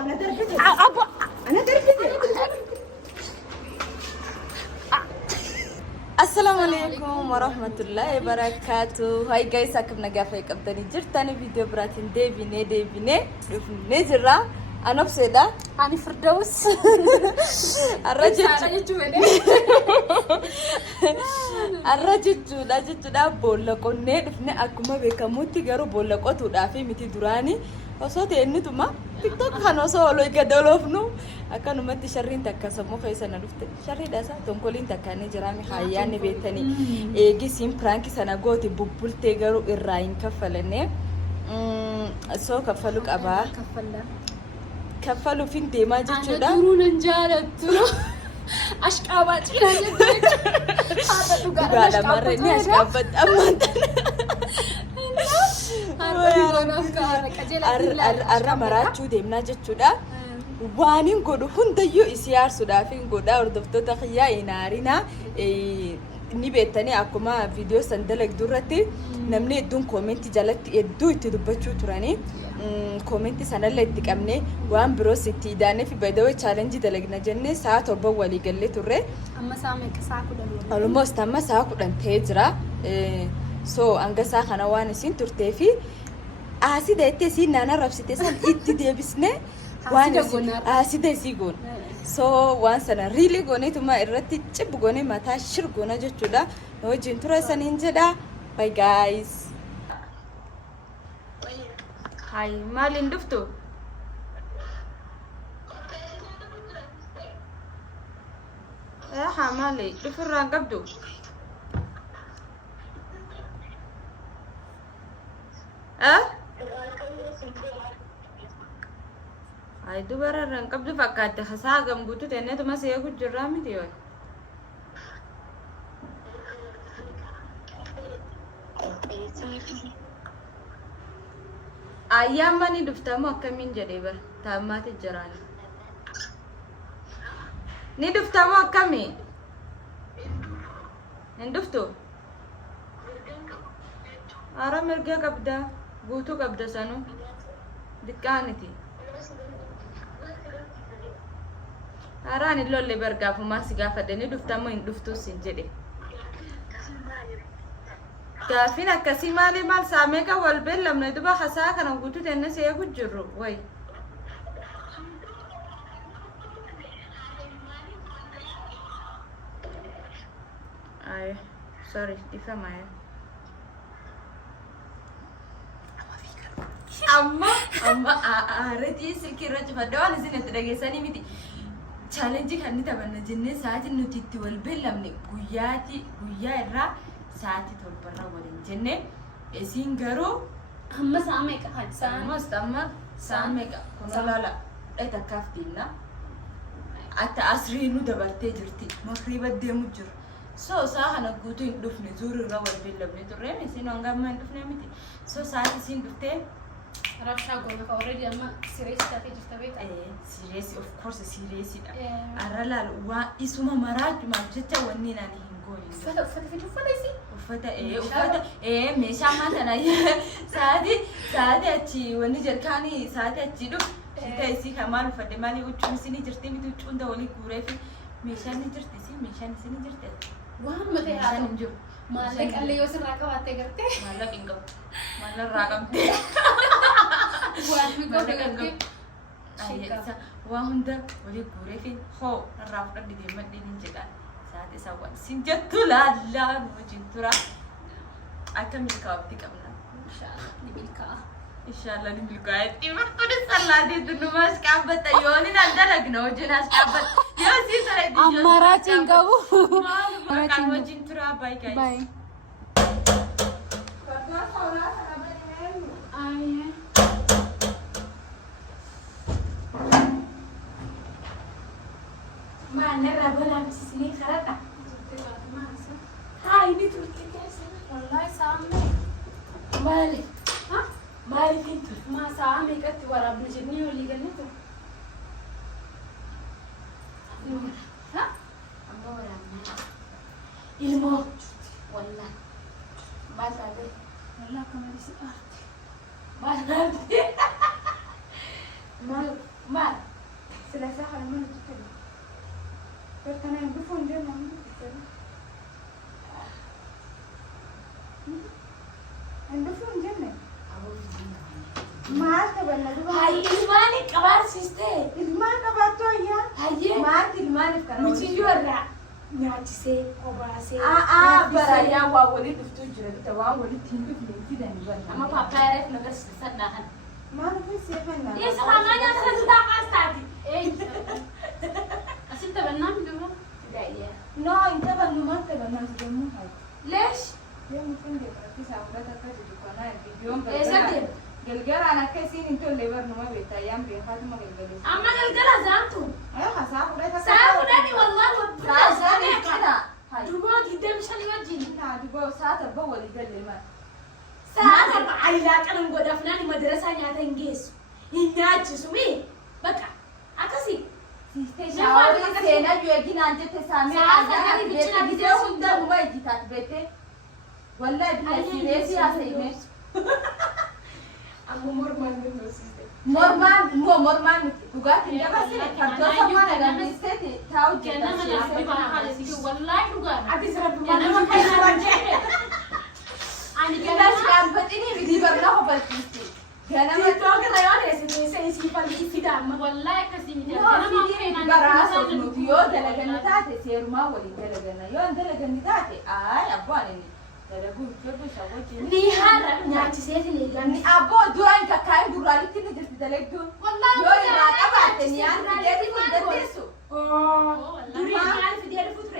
أنا دربت أبو أنا دربت. السلام عليكم ورحمة الله وبركاته. هاي جايز أكمل نجافة أبداني جرتاني فيديو براتين ديفيني نزرة أنا بسيدة أنا فردوس الرجل دا بولا كوني دفني أكما بكموتي جرو بولا كوتو دافي متي دراني وصوت إني توما تيك توك خانو سولو يكدلوفنو أكانو متي شرين تكاسمو خيسنا دفت شرين داسا تونكولين تكاني جرامي حياني بيتني إيجي سيم برانكي سناغوتي بوبولتي جرو إراين كفلني سو كفلوك أبا كفلو فين ديما جتشودا ترون انجالت أشكابات هذا مرني أشكابات أمان أرى مرات شو ديمنا جتشودا وانين قدو هنديو إسيار سودا فين قدا وردفتو تخيا إنارينا ni beetanii akkuma viidiyoo san dalag durratti namni hedduun koomentii jalatti hedduu itti dubbachuu turanii koomentii sanallee itti qabne waan biroos itti idaanee fi baydawee chaalenjii dalagna jennee sa'a 7 walii gallee turre amma sa'a meeqa sa'a 10 almost amma sa'a 10 ta'ee jira so hanga sa'a kana waan isin turtee fi asida itti isin naana rabsite san itti deebisne waan asida isii goon so waan sana really gone tuma irratti cib gone mata shir gona jechuudha no jintura sanin jedha bye guys hi malin duftu ha mali dufurran qabdu ay dubara ran qabdu fakkaate hasaa gambutu tennetu masee ku jirraa miti yoo ayyaamma ni duftamu akkamiin jedhee bar taammaati jiraani ni duftamu akkamii hin duftu ara mirga qabda guutuu qabda sanu diqqaaniti araan illolle bargaafumaa si gaafadhanii dhuftamoo hin dhuftuu sin jedhe gaafin akkasii maal saamee kan wal beellamne duba hasaa kana guutuu tenne see ku jirru way ay sorry ifamaya amma aaretii silkii irra cufadha waan isin itti dhageessanii miti challenge kan ni tabanna jenne saati nuti itti wal beellamne guyyaa irraa saati torbarra waliin jenne isin garuu amma sa'a meeqa kan sa'a meeqa kun laala dhayta kaaftiinna atta asrii nu dabartee jirti makriba deemu jiru so saa kana guutuu hin dhufne zuuri irra wal beellamne turreen isin hangamma hin dhufne miti so saati isin dhuftee Rabsha gona ka already amma serious taate jirta beeta serious of course serious da aralal wa isuma maraju ma jecha wanni nani hingoni ufata meesha matana saati achi wanni jarkani saati achi du sita isi kamal ufade mali uchu sini jirti mitu chunda wali gure fi meesha ni jirti si meesha ni sini jirti waan mate haa maalle qalle yoo sirraa qabatte garte maalle qingam maalle raaqamte waan mi godhe garte waa hunda walii guuree fi hoo irraa fudhadhi deemadhe nin jedha saati isaa waan sin jettu laallaa nu wajjin tura akka milkaa'utti qabna inshallah ni milkaa'etti martuun sallaateetu numas qaabbata yooni nan dalagna wajjin as qaabbata yoo sii sara ammaraatiin qabu maqaan wajjin tura bye guys bye نرى بلا بسنين خلاص هاي نتركي والله سامي مالك ها مالك انت ما سامي كنت ورا ابن جنيه واللي قلته ها أما ورا الموت والله ما تعرف والله كمان سألت ما تعرف بار سلاسة خلنا نتكلم برتنا ندفون جنة ندفون جنة ما تبنا هاي إلماني كبار سيستي إلمان كباتو يا هاي ما إلمان كنا متيجي ورا ناتسي كوباسي برا يا وولي دفتو جرا توا ولي تيندو في كده نبان أما بابا يعرف نقص سناهن ما نفس يفنا يا سلام ما جات رزق قاستاتي إيه أسيت بنام دوما دايا نو انت بنو ما تبنا زدمو هاي ليش يوم فندق في ساعات كذا دكانا اليوم إيه صدق قلقر أنا كيسين انتو اللي برنو ما بيتا أيام بيخاطر ما قلقليس أما قلقلة زانتو أيوة خساف ولا ساعة وداني والله وبلا ساعة كده هاي دوما قدام شنو وجهي نا دبوا ساعة بول يقل ما ساعة عيلاك أنا مقول أفناني مدرسة نياتا إنجيز إنجاز سوي بكا أكسي شاوري سينا يجينا أنت تسامع ساعة بيتنا بيتنا هندا وما يجي تاتبته والله بيسيرسي يا سيمة أمو مرمان بنوسيسي مرمان تقول إنت بس كردوسا ما نبيستي تاو كنا من أبي بحالتي والله تقول أبي سرب كنا ما ما كنا أنا كنا شام بديني بدي برناه بتيستي كنا ما تيتوك ريان يسمي سيسي فلي في دم والله كسيمي أنا ما كنا براسو نوتيو دلنا تاتي سيرما ولي دلنا يو دلنا تاتي أبواني دلقوا كيف شوّي نيهارا نياتي سيتي ليجاني أبو دوران كاي دورالي كنا جت دلقوا والله يو راكا باتني أنا جدي في دتيسو دوري نيال في ديال فترة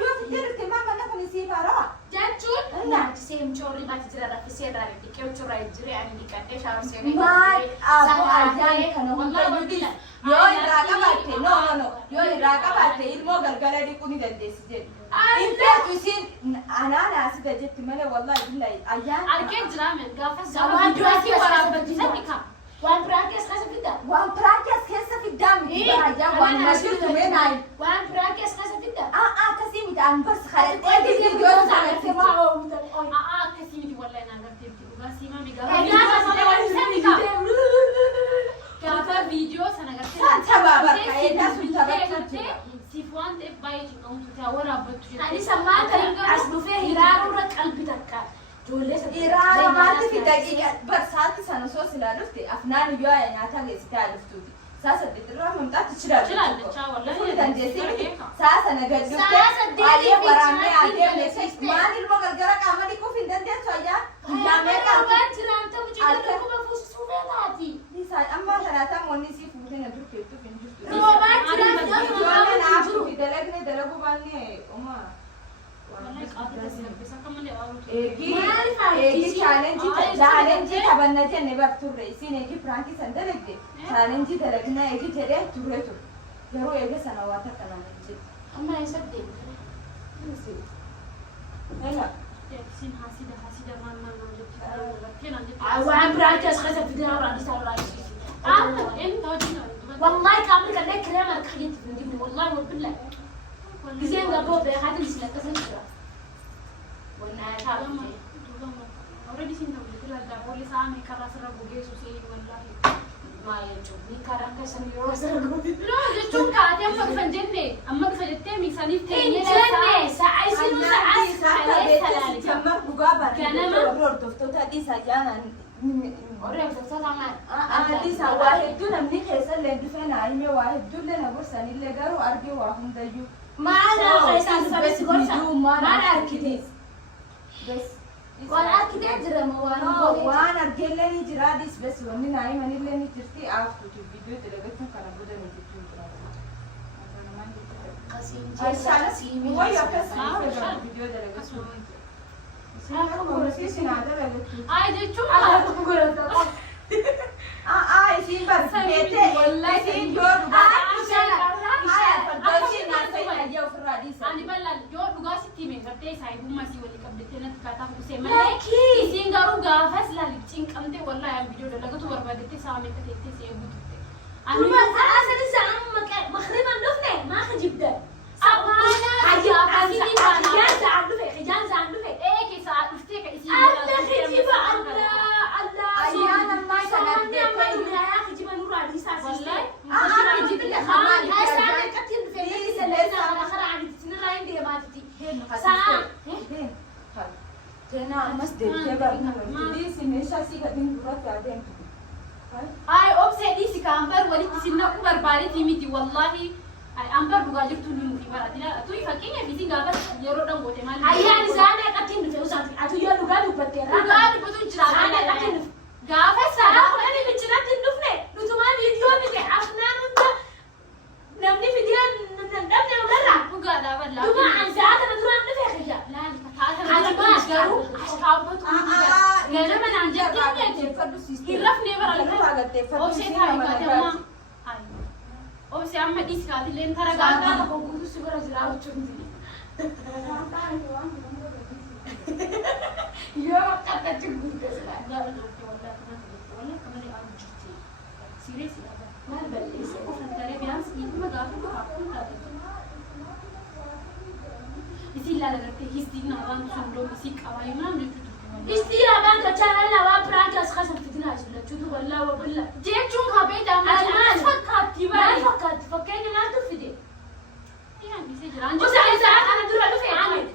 يو في دير كمان ما نكون نسيب أروح جاتون نياتي سيم شوري ما تجرا في سيرا ديكيو شورا يجري يعني ديكاتي شارو سيري ما أبو أجان كانوا والله ودي يو راكا باتني نو يو راكا باتني المو غلغلة دي كوني دتيسي جد انت تسين انا ناسي دجت مله والله بالله ايان أركيد جرامن قافز وان براكي ورا بديسك وان براكي اسخاس في الدم وان براكس كيسه في الدم يا وان مشيت من هاي وان براكي اسخاس في الدم كسيمي عن بس خالد ايه دي فيديو زعلت كسيمي والله انا قلت بس ما بيقال كافا فيديو سنه قلت تبا بركه ايه ده سنت سيفوان تف بايت قوم تتاورا بتجي هذه سمعت اصل فيه هرار قلبي تكا جولس إيران ما في دقيقة برسات سنة سوس لا لفتي أفنان يوا يعني أتاعي ستالفتودي ساسة دترا ممتاز تشرب كل تنجسي ساسة نقدر عليه برامي عليه مسج ما نلقى الجرا كمان يكون في الدنيا شوية يا ميكا ترى أنت بتجيب لكم بفوس سوفيناتي لسه أما ثلاثة موني سيف ممكن ندور كيف تفين هو ما ترى أنا نعرف في دلقنا دلقوا باني أما एगी चैलेंज तबन्ना जने बात तुर रही सी नेगी फ्रांकी संदर एक दे चैलेंज दलगना एगी चले तुरे तुर जरूर एगे सनवाता करना चाहिए अम्मा ऐसा देख है ना يكسين حاسدة ما ركينا وعم براجع خسر في ديار راني صار راشي انت والله كامل كان لك كلام انا خليت في والله وبالله زين قبل به هذا اللي سلك سنترا وانا تعرف اوريدي سنت ولا لا بولي سامي كراس ربو جيسو سي والله ما يجوني كاران كسن يوز ربو لا جتون كاتي اما فنجني اما فجتي مي سنيف تي جنة ساعه سنو ساعه جمر بغابا كان ما رور دفتو تادي سجانا اوريك دفتو تمام دي سا واحد دون مني خيسا اللي دفنا عيمي واحد دون لنا برساني اللي قالوا ارجي واهم ديو ما انا خيسا بس قرصه ما انا اركيديس بس وانا اركيديس درما وانا ارجلني جراديس بس وني ناي من اللي نجرتي افتو الفيديو تلقيتهم كان بده نجيبهم قسيم هو يكسر الفيديو تلقيتهم اي دي شو يسين بس بيته والله يسين جود ani balla yo duga sitti men garte sai bumma si wali kabdete na tikata ku se male isin garu gafas la licin kamte wallahi am video daga to barbadete sa me tete se bututte ani ma asal sa am makhriban dufne ma khajibda abana haja asini ma jaza andufe jaza andufe ke sa dufte ka isin Allah khijiba Allah Allah ayana ma sanadde ya khijiba nura di sa wallahi deemtee barnaa dhiisi meeshaa si gatiin duratti adeemtu. Ay obse dhiisi ka ambar walitti sinna ku barbaaditi miti wallahi. Ay ambar dhugaa jirtu ni muti baratina tu fakkinya bisi gaafa yeroo dhan goote maal. Ayyaan isaanii akkatiin dhufe usaati atu yoo dhugaa dubbattee dhugaa dubbatu jira isaanii akkatiin dhufe gaafa sana kudhanii bichirratti hin dhufne nutumaa viidiyoo miti afnaan hunda namni viidiyoo namni agarra dhugaa dhaaballaa dhuma ansaa kana duraan dhufe kiyya laali taata kana garuu ashkaabatu ganama naan jettee hirrafnee bara obse taa'ee obse amma dhiiskaati leen taragaadhaa tokko guutuu si bira jiraachuun yoo akkatti guuteessaa jaalladhu walaa kamalee aan jirti sireesi maal balleesse qofan taree biyaans dhiiguma gaafa dhufaafuu taate isi ilaalagartee histiin naawaan sundoo isii qabaayu maam jechuutu histii laabaan gachaa laabaa piraankaas kasabti dinaasu lachuutu wallaa wabilla jechuun kabee daammaa fakkaatti maal fakkaatti fakkeenya maaltu fide usaa isaa kana dura dhufe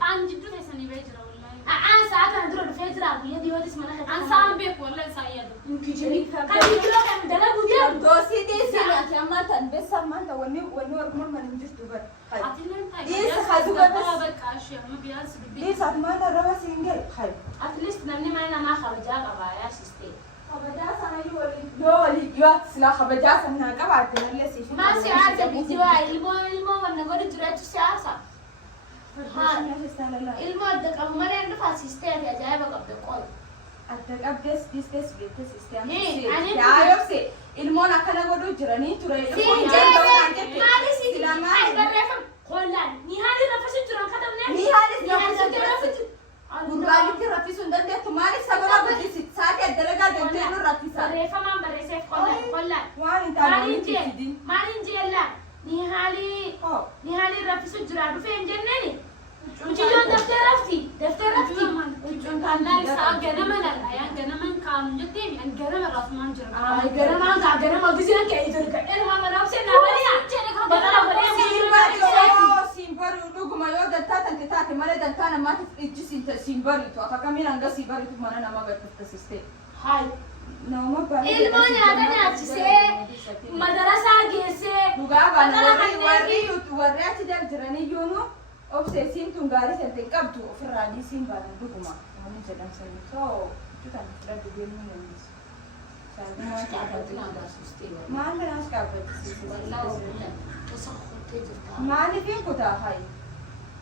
aan jidduu teessanii bee jira wallahi aan isaa kana dura dhufee jira guyyaa dhiyootis mana kan aan saan beeku wallahi isaa yaadu inkijini kan bidiroo kan dalagu jira doosii dhiisii ati ammaa tan beessa ammaa tan wanni warguma mana hin jirtu bar atileen taa'e dhiisa hadu gabas bakka ashee amma biyaas dubbii dhiisa ati maal raba siinge hay at least namni mana namaa kabajaa qaba yaa sistee kabajaa sana yoo walii sila kabajaa sana qabaatte malee siif maa siyaasa bidiwaa ilmoo wanna godhu jiraachuu siyaasa ilmoo adda qabu malee hin dhufa sistee ati ajaa'iba qabda qoy adda qabdes distes beektes sistee yaayobse ilmoon akkana godhu jiranii ture maali si barreeffam kollaan ni haali raffisu jiran katabne ni haali raffisu gurraalitti raffisu hin dandeettu maaliif sababa guddisi saati addalagaa deemtee nu raffisa barreeffamaan barreesseef kollaan waan hin taane maaliin jeellaan ni haali raffisu jira dhufee hin jenneeni mucayyoon daftee rafti mucayyoon kaanlaan isaa ganama lal'ayaan ganaman kaanu jetteemi an ganama raasumaan jira ganamaan kaa ganama gizeen kee ijoollee kadheen maa manaabsee naabaliyaa Simbariu dhuguma yoo dantaa tante taate malee dantaa namaatiif ijji simbariitu akka kamiin hanga simbariituuf mana namaa gadhiiftasiste. Hayi. Nama baay'ee. Ilmoo nyaata nyaachisee madarasaa geessee. Dhugaa baala warri achi jiraniyyuu nu obseesiin tun gaarii sente qabdu ofirraa dhiisiin baala dhuguma. Namni jedhamsanii soo jutan fudhadhu deemuu dandeessu. Maal kanaas qaabbachiisiisa. Maaliif hin kutaa hayi?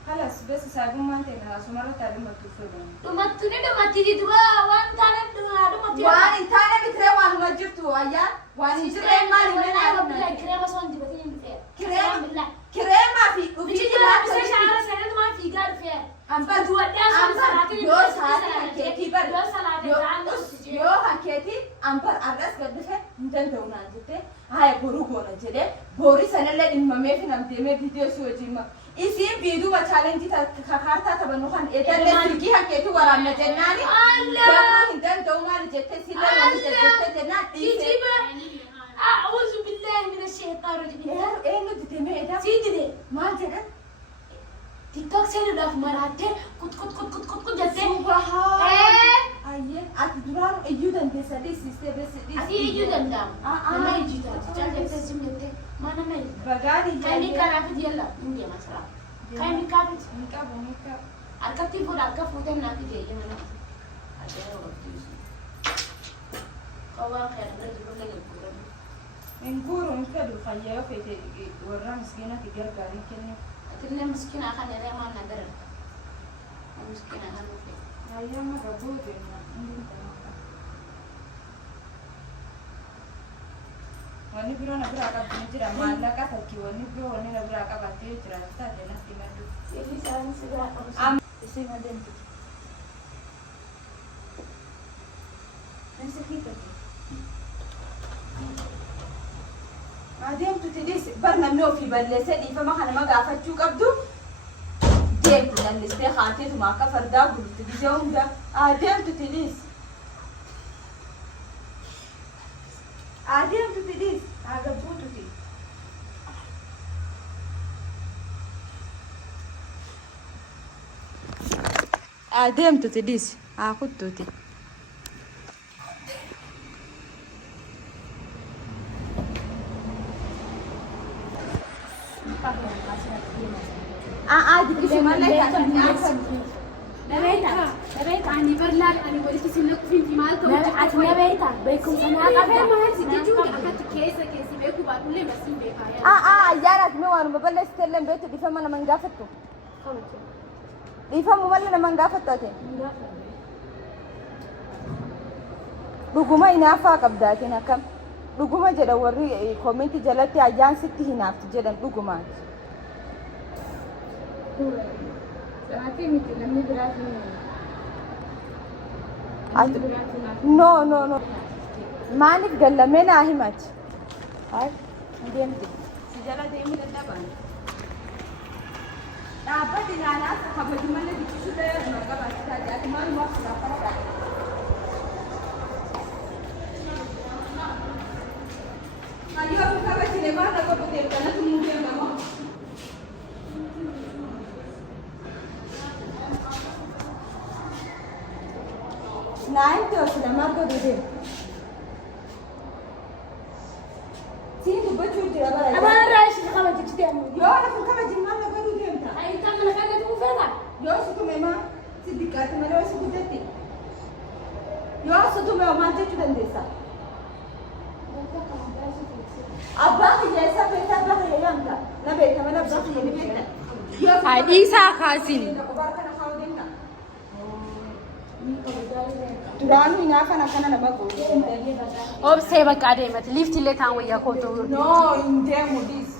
Halas bes saagummaan ta'e na sumarra taa'ee dhumatti uffatan. Dhumatti duraa waan taane dhumatti. Waan hin taane bitiree waanuma jirtu ayyaan waan hin jirre maal hin meenaa. Kireema soon dibatee hin dhufee. Kireemaa fi dhufii jiraatu. Bise shaara seenatu maan fiigaa dhufee. Ambar duwadhaa sun salaatiin yoo salaatiin hankeetii bari yoo hankeetii ambar arras gad dhufe hin danda'u naan jettee haya boruu goona jedhee borii sanallee dhimmamee fi namdeemee viidiyoo si wajjin isiin biiduma chaalenjii kaartaa taphannu kan eegalee silkii hankeetii waraanna jennaani bakka hin danda'u maali jettee sillee maali jettee jennaan dhiisee. أعوذ بالله من الشيطان الرجيم. إيه نبتدي إيه ده؟ سيدي ما جرى. تيك توك سير ده مراتي كت جت. سبحان. إيه. أيه. أتدران يجودن بس دي سيستي بس دي. أتي يجودن ده. ما يجودن. جالس تسمع ده. ما نمي. بقالي. كاي كارافت يلا. إندي مثلا. كاي مكابت. مكاب. أركبتي فود أركب فودن ناكي جاي جمانا. قوام خير رجل ولا يقول. إنكورو إنكادو خيّا في ورا مسكينة تجار كاري كني. أتلنا مسكينة أخذ يا ما ندرن. مسكينة أخذ في. هيا ما ربوتي. Wani biro na bira ka jira malla ka taki wani biro wani na bira ka bate jira ta de na timadu. Sisi sana sibira ka. Am isi maden. Nasi kita. Adeemtu tidis barnamni ofii balleessee dhiifama kana magaafachuu qabdu deemtu lallistee haateetuma akka fardaa gururti gizee hunda adeemtu tidis agabbuututi deemtu tidis haa kuttuuti. نبيت عني برلال أنا ولدت سنك في مالك نبيت بيكم سنة قبل سجود أكتر كيسة بيكم بقول لي بس بيكايا أيارات مي وأنا ببلش تكلم بيته دفهم أنا من قافته دفهم مملنا من قافته تين dhuguma inaafaa qabdaatiin akkam dhuguma jedha warri koomenti jalatti ayyaan sitti hinaafti jedhan dhugumaan. No no no maaliif gallamee naa himati. Deemti si jala deemuu dadhabaan. Dhaabbati naanaas kabaju malee biqiltuu dheeraa qabaachuu taate maaluma fuudhaa fara Ayo aku kabar cinema nak kau pergi kerana tu mungkin mama. Naik tu sudah marga duduk. Sini tu baju dia apa? أنا رايش الخبر جدي أمي Yo, aku kabar cinema nak kau duduk entah. أي كم أنا كان أدوم فيها Yo, suatu memang sedikit mana orang sebut jadi. Yo, suatu memang macam tu dan desa. Abah jasa beta abah yang tak. Na beta mana abah yang beta. Isa Khasin. Duraan ina kana kana nama go. Obse baka deemat lift illee kaan wayyaa kootu. No, in demo this.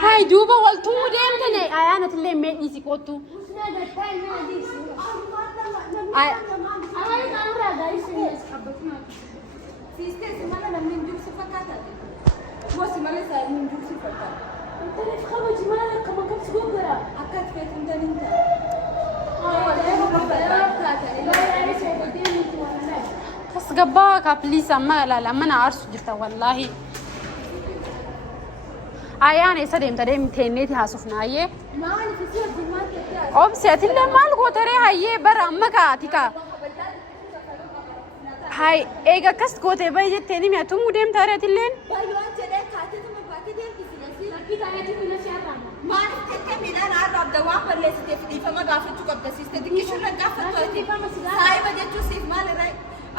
Hay duuba waltuu deemtane ayaanat illee meedhiisi kootu. أنا كاميرا دايس Sister semana na minjuk sifakata. Mo semana sa minjuk sifakata. أنت ليش خبر جمالك كم كم سكوكرا Akat fet undaninta. Kas gabbaa ka please amma ilaala mana aarsu jirta wallahi. Ayaan eessa deemta deemteenneeti haasofnaayyee. Maani fisir dimaate ta. Obse atillee maal gootaree hayyee bara amma kaati ka. Hay eega akkas gootee bahi jetteeni mi'a tumuu deemtaa reetilleen. Bayoon jedhee kaatee tuma baatee deemti sinasi. أكيد أنا من الشارع Maani tekke midhaan arrabda waan balleessiteef dhiifama gaafachuu qabda siiste xiqqishuun na gaafatu. Saayiba jechuun siif maal irraa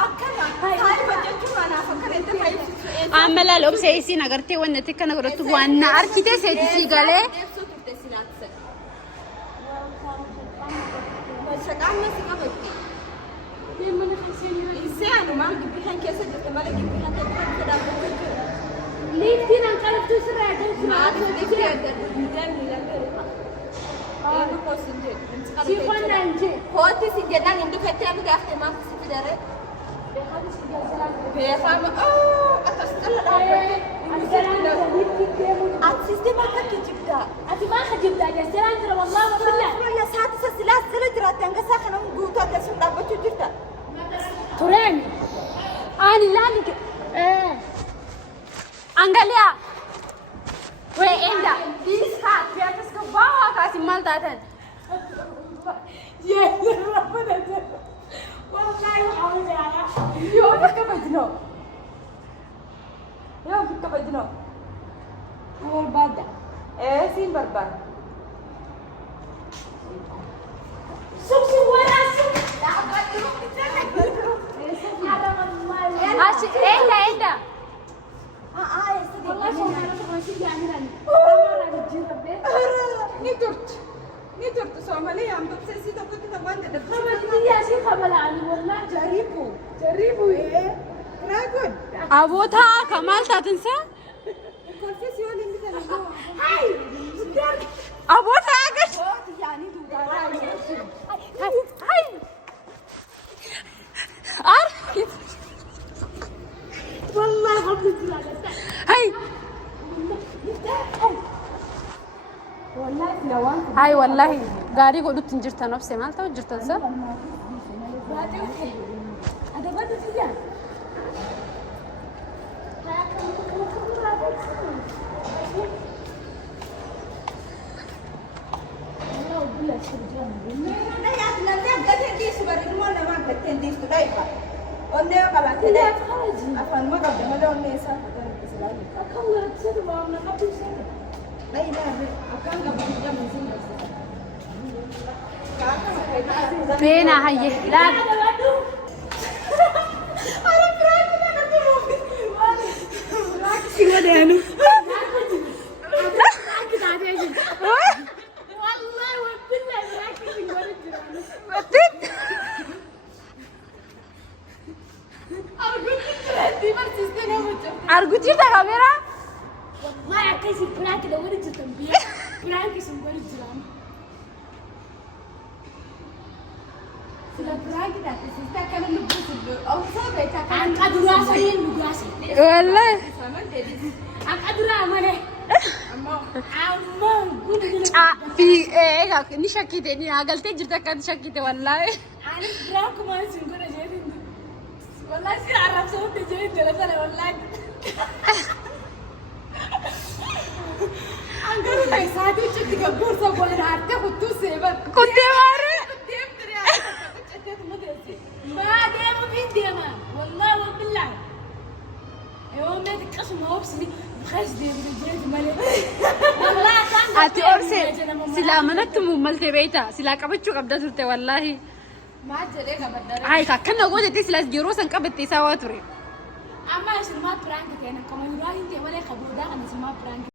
akkana saayiba jechuun anaaf akkana itti fayyadu. Amma laal obse isiin agartee wanti ati kana godhattu waan na arkitee seetisii galee. Deemsuu turte sinaatisa. Shaqaan nasi qabatti. من الحسين Isaan maal gibbii kan keessa jirte malee gibbii kan keessa dhaabbachuu jira. ليه فينا نقلب تسرع Maal تسرع gibbii adda midhaan miidhagaa. Yaani koosin jedhu. سيخونا نجي Kooti si jedhaan hin dhufettee amma gaaftee maaf si fidare. Beekama atas kala dhaabbate. Ati sistema akka kijibdaa. أنت ما خجبت أجل سلام ترى والله ما بالله Ya saati sa silaa sila jiraate hanga saa kana guutuu adda sun dhaabbachuu jirta. Tureen. Ani laali. Angalia. Wee enda. Diis haa fiyatas gabbaa kaasin maal taatan. Yoo bakka bajnoo. Yoo bakka bajnoo. barbaada Siin barbaada. subsi wanaagsan Ashi enda enda. والله شغالة شغالة شو بيعملها Ni turte. Ni turte Soomaaliyaa amma obsesii tokkotti taphaan خبر dadhabsiisu. يا شيخ خبر عني والله Jaribu. Jaribu. Raakon. Abootaa kamaal taatinsa? Kolfisi waliin bitan. هاي Abootaa agas. Kooti yaani duudhaa. Hay. Ar. والله قبل Hay. Wallahi filawaan. Hay wallahi gaarii godhutti hin jirtan obse maal ta'u jirtan sa? هذا بدو تجاه أني قبلت لا أفهم ما قبل ما لو أني سافرت أكمل تسير ما أنا قبل سنة لا لا أكان قبل جنب سنة فين هي لا arguti ta kamera والله أكيد براك لو ورد تنبيه براك اسمه ورد جرام سلا براك ده تستا كان نبص أو صابت أنا قادر أسوي المقاسي والله أقدر أعمله أما قول في ايه ni shakite ni agalte jirta kan shakite wallahi أنا براك ما اسمه ورد جرام والله سير عرف صوت جيد جلسنا والله أنقول لك ساعتي شفت كبور صبوا أنا عارفة كنت سيبت كنت ماري كنت يفتري ما ديما في ديما والله وبالله يوم ما تقسم هو بسني بخش دي برجيت مالي والله كان ati orse sila manattu mummalte beita sila qabachu qabda turte wallahi ما جري قبل ay takkanna godete sila jiro san qabatte sawa ture أما اسمها برانك كأنك كمان يراهن دي ولا خبودة أنا اسمها برانك